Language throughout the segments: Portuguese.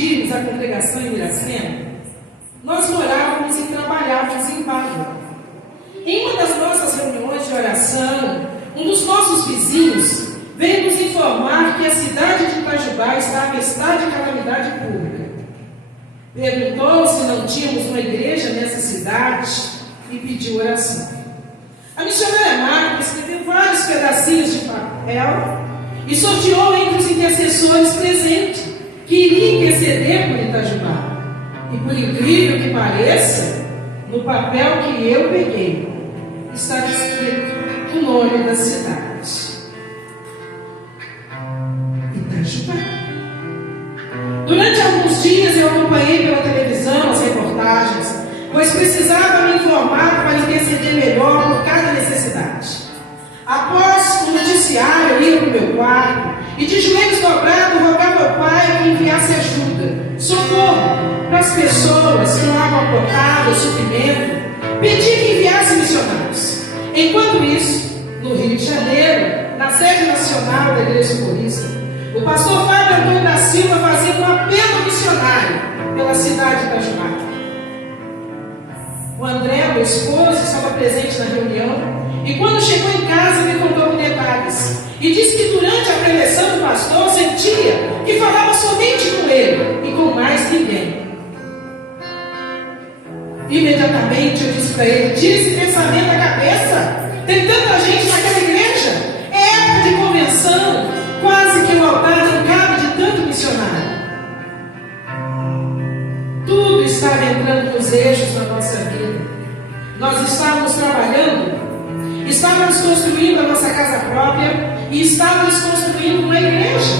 assistirmos à congregação em Iracema, nós morávamos e trabalhávamos em Barra. Em uma das nossas reuniões de oração, um dos nossos vizinhos veio nos informar que a cidade de Itajubá estava em estado de calamidade pública. Perguntou se não tínhamos uma igreja nessa cidade e pediu oração. A missionária Marta escreveu vários pedacinhos de papel e sorteou entre os intercessores presentes que iria interceder por Itajubá. E por incrível que pareça, no papel que eu peguei, estava escrito o nome da cidade: Itajubá. Durante alguns dias eu acompanhei pela televisão as reportagens, pois precisava me informar para interceder melhor por cada necessidade. Após o noticiário, eu ia para o meu quarto e, de joelhos dobrados, rogava ao Pai que enviasse ajuda, socorro para as pessoas com água potável, suprimento. Pedi que enviasse missionários. Enquanto isso, no Rio de Janeiro, na sede nacional da Igreja Socorrista, o pastor Fábio Antônio da Silva fazia um apelo missionário pela cidade de Itajubá. O André, meu esposo, estava presente na reunião e, quando chegou em casa, me contou detalhes e disse que durante a preleção do pastor sentia que falava somente com ele e com mais ninguém. Imediatamente eu disse para ele: tira esse pensamento da cabeça, tem tanta gente naquela igreja, é época de convenção, quase que o altar não cabe de tanto missionário. Tudo estava entrando nos eixos da nossa vida. Nós estávamos trabalhando, estávamos construindo a nossa casa própria e estávamos construindo uma igreja.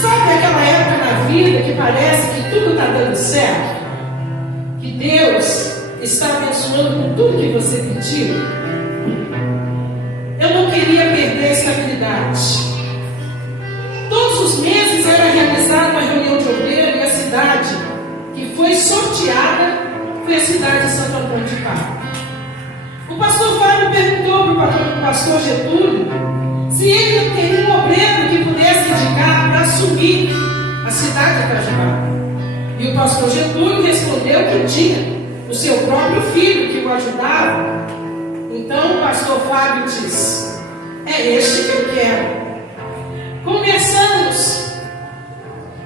Sabe aquela época na vida que parece que tudo está dando certo? Que Deus está abençoando com tudo que você pediu? Eu não queria perder a estabilidade. Todos os meses era realizada uma reunião de obreiro e a cidade que foi sorteada foi a cidade de Santo Antônio de Pádua. O pastor Fábio perguntou para o pastor Getúlio se ele não teria um obreiro que pudesse indicar para assumir a cidade de Itajubá. E o pastor Getúlio respondeu que tinha o seu próprio filho que o ajudava. Então o pastor Fábio disse: é este que eu quero. Conversamos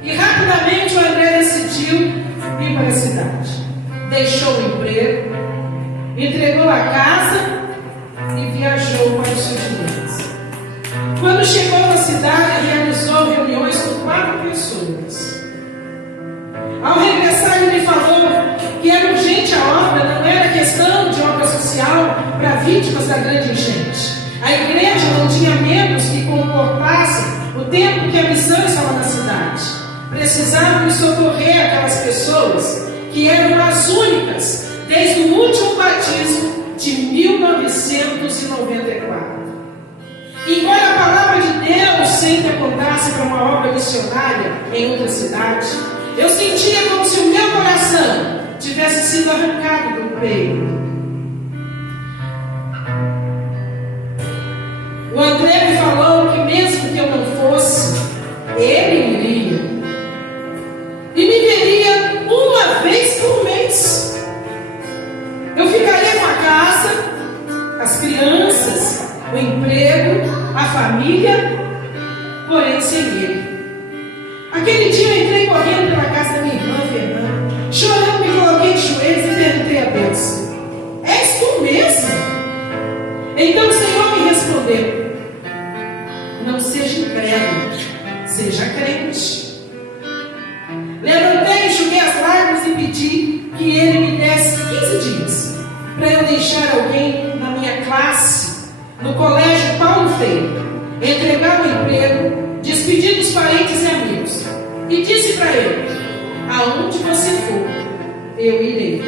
e rapidamente o André decidiu ir para a cidade. Deixou o emprego, entregou a casa e viajou para os sul de Minas. Quando chegou na cidade, realizou reuniões com 4 pessoas. Ao regressar, ele me falou que era urgente a obra, não era questão de obra social para vítimas da grande enchente. A igreja não tinha membros que comportassem o tempo que a missão estava na cidade. Precisavam socorrer aquelas pessoas que eram as únicas desde o último batismo de 1994. Embora a palavra de Deus sempre apontasse para uma obra missionária em outra cidade, eu sentia como se o meu coração tivesse sido arrancado do peito. O André me falou que mesmo que eu não fosse, ele iria. E me veria uma vez por mês. Eu ficaria com a casa, as crianças, o emprego, a família, porém sem ele. Aquele dia eu entrei correndo pela casa da minha irmã Fernanda, chorando, me coloquei de joelhos e perguntei a Deus: és tu mesmo? Então o Senhor me respondeu: não seja incrédulo, seja crente. Levantei, enxuguei as lágrimas e pedi que ele me desse 15 dias para eu deixar alguém na minha classe, no colégio Paulo Freire, entregar o emprego, despedir dos parentes e amigos. E disse para ele: aonde você for, eu irei.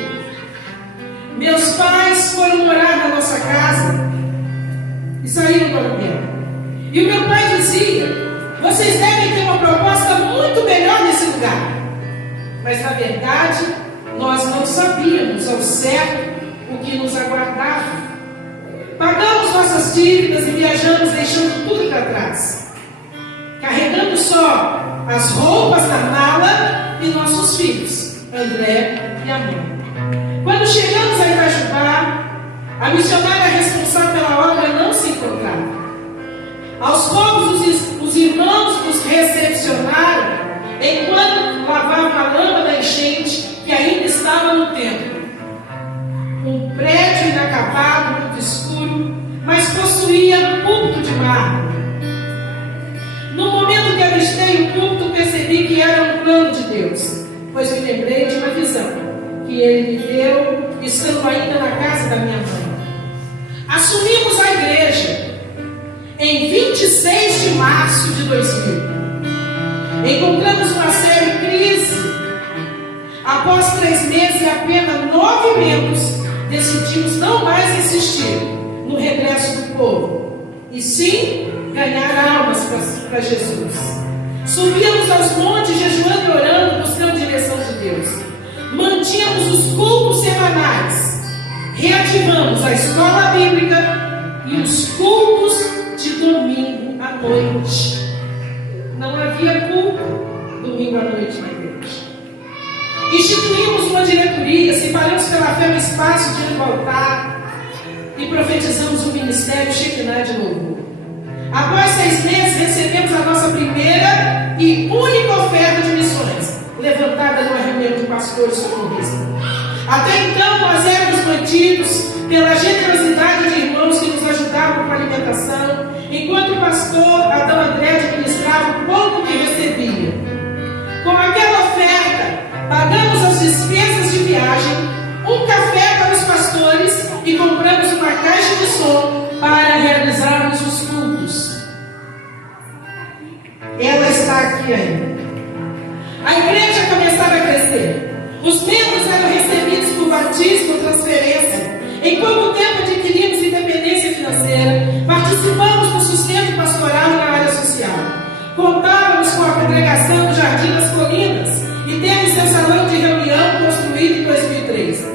Meus pais foram morar na nossa casa e saíram para o bem. E o meu pai dizia: vocês devem ter uma proposta muito melhor nesse lugar. Mas na verdade, nós não sabíamos ao certo o que nos aguardava. Pagamos nossas dívidas e viajamos deixando tudo para trás, carregando só as roupas na mala filhos, André e Amanda. Quando chegamos a Itajubá, a missionária responsável pela obra não se encontrava. Aos poucos, os irmãos nos recepcionaram enquanto lavavam a lama da enchente que ainda estava no templo. Um prédio inacabado, muito escuro, mas possuía púlpito de mármore. No momento que avistei o púlpito, percebi que era um plano de Deus, pois me lembrei de uma visão que Ele me deu, estando ainda na casa da minha mãe. Assumimos a igreja em 26 de março de 2000. Encontramos uma séria crise. Após 3 meses e apenas 9 membros, decidimos não mais insistir no regresso do povo, e sim ganhar almas para Jesus. Subíamos aos montes, jejuando e orando, buscando direção de Deus. Mantínhamos os cultos semanais. Reativamos a escola bíblica e os cultos de domingo à noite. Não havia culto domingo à noite na igreja. Instituímos uma diretoria, separamos pela fé um espaço diante do altar e profetizamos o ministério Shekinah de louvor. Após 6 meses, recebemos a nossa primeira e única oferta de missões, levantada numa reunião de pastores socorristas. Até então, nós éramos mantidos pela generosidade de irmãos que nos ajudavam com a alimentação, enquanto o pastor Adão André administrava o pouco que recebia. Com aquela oferta, pagamos as despesas de viagem, um café para os pastores e compramos uma caixa de som para realizarmos os cultos. Ela está aqui ainda. A igreja começava a crescer. Os membros eram recebidos por batismo ou transferência. Em pouco tempo adquirimos independência financeira. Participamos do sustento pastoral na área social. Contávamos com a congregação do Jardim das Colinas e temos seu salão de reunião construído em 2003,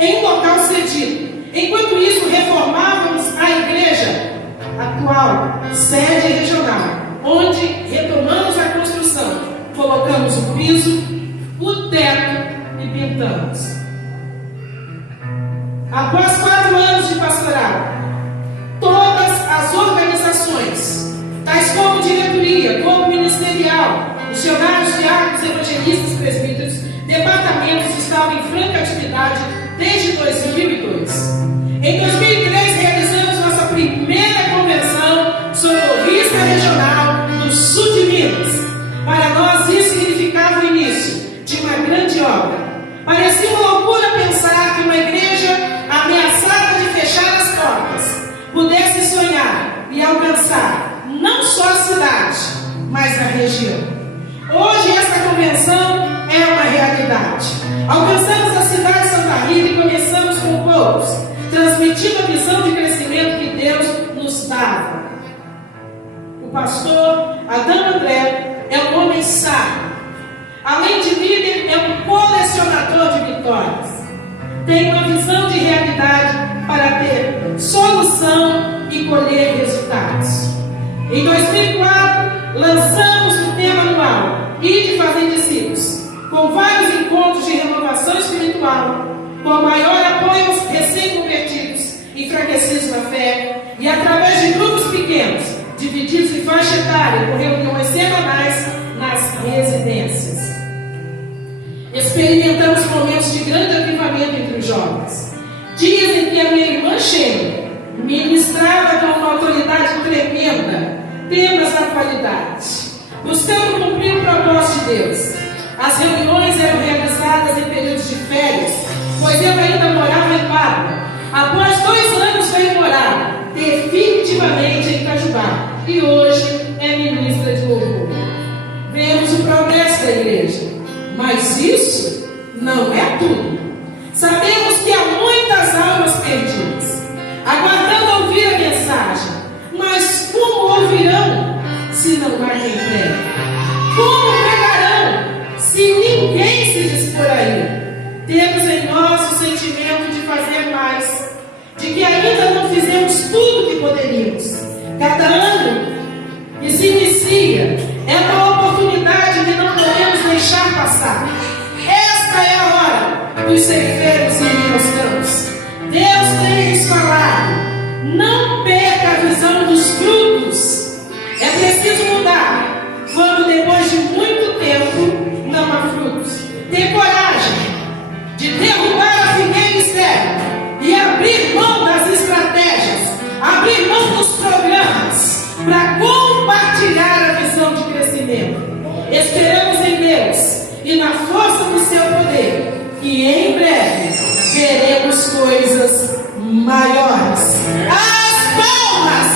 em um local cedido. Enquanto isso, reformávamos a igreja atual, sede regional, onde retomamos a construção, colocamos o piso, o teto e pintamos. Após 4 anos de pastoral, todas as organizações, tais como diretoria, como ministerial, missionários, diáconos, evangelistas, presbíteros, departamentos estavam em franca atividade desde 2002. Em 2003, realizamos nossa primeira convenção socorrista regional no sul de Minas. Para nós, isso significava o início de uma grande obra. Parecia uma loucura pensar que uma igreja ameaçada de fechar as portas pudesse sonhar e alcançar não só a cidade, mas a região. Hoje, essa convenção é uma realidade. Alcançamos a cidade de Santa Rita e começamos com poucos, transmitindo a visão de crescimento que Deus nos dava. O pastor Adão André é um homem sábio. Além de líder, é um colecionador de vitórias. Tem uma visão de realidade para ter solução e colher resultados. Em 2004, lançamos o tema anual Ide Fazer Discípulos, com vários encontros de renovação espiritual, com maior apoio aos recém-convertidos, enfraquecidos na fé, e através de grupos pequenos, divididos em faixa etária, com reuniões semanais nas residências. Experimentamos momentos de grande avivamento entre os jovens. Dias em que a minha irmã Sheila ministrava com uma autoridade tremenda temas da atualidade, buscando cumprir o propósito de Deus. As reuniões eram realizadas em períodos de férias, pois eu ainda morava em Pádua. Após 2 anos veio morar definitivamente em Itajubá e hoje é ministra de louvor. Vemos o progresso da igreja, mas isso não é tudo. Sabemos que há muitas almas perdidas, aguardando ouvir a mensagem. Mas como ouvirão se não há quem pregue? Como pregarão se ninguém se dispor a ir? Temos em nós o sentimento de fazer mais, de que ainda não fizemos tudo o que poderíamos. Cada ano que se inicia é uma oportunidade que não podemos deixar passar. dos ceifeiros irem aos campos. Deus tem nos falado: não perca a visão dos frutos. É preciso mudar quando depois de muito tempo não há frutos. Ter coragem de derrubar a figueira estéril e abrir mão das estratégias, abrir mão dos programas para compartilhar a visão de crescimento. Esperamos em Deus e na força do seu poder que em breve veremos coisas maiores. As palmas